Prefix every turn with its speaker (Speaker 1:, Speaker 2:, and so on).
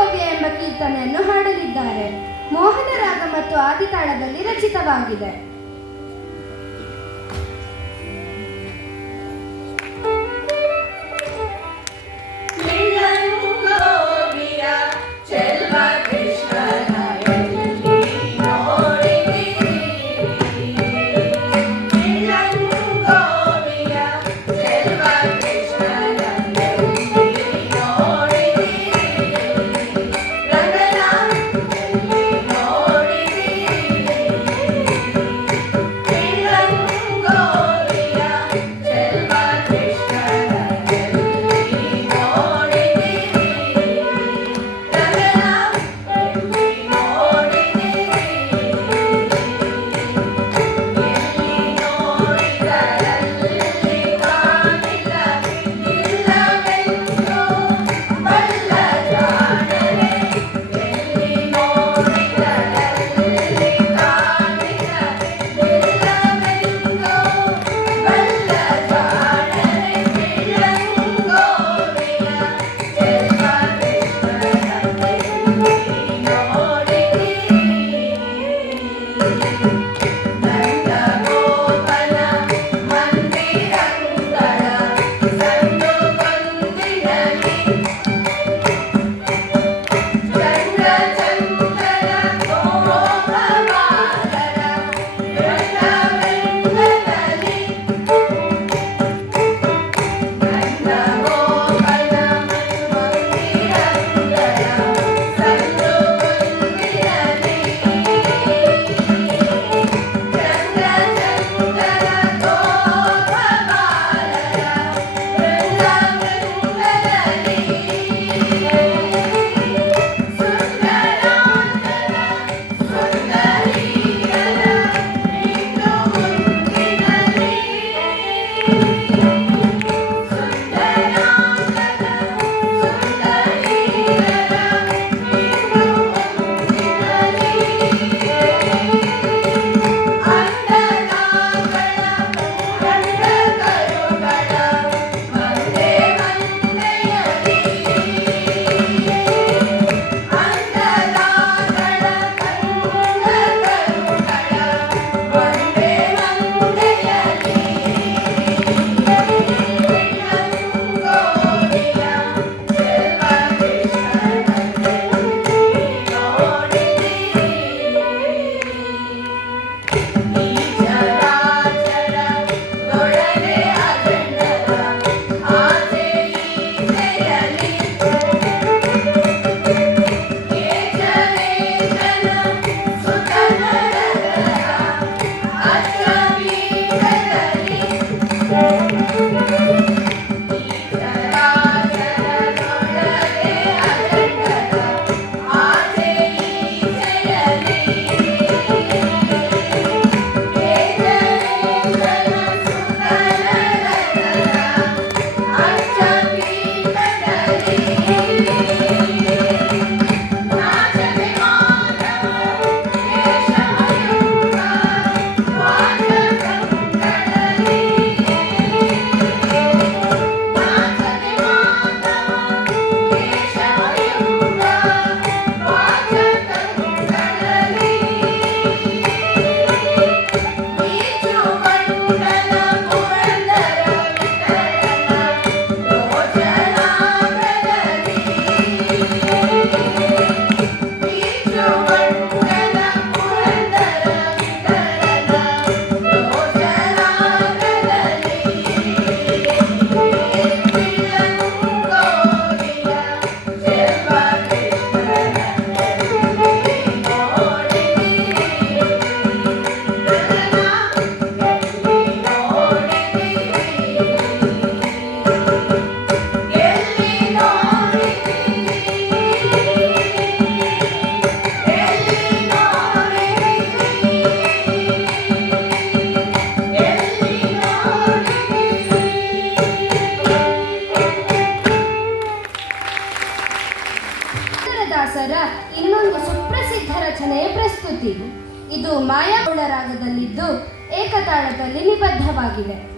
Speaker 1: ಭೋಗ್ಯ ಎಂಬ ಕೀರ್ತನೆಯನ್ನು ಹಾಡಲಿದ್ದಾರೆ. ಮೋಹನ ರಾಗ ಮತ್ತು ಆದಿತಾಳದಲ್ಲಿ ರಚಿತವಾಗಿದೆ. ಆಗಿವೆ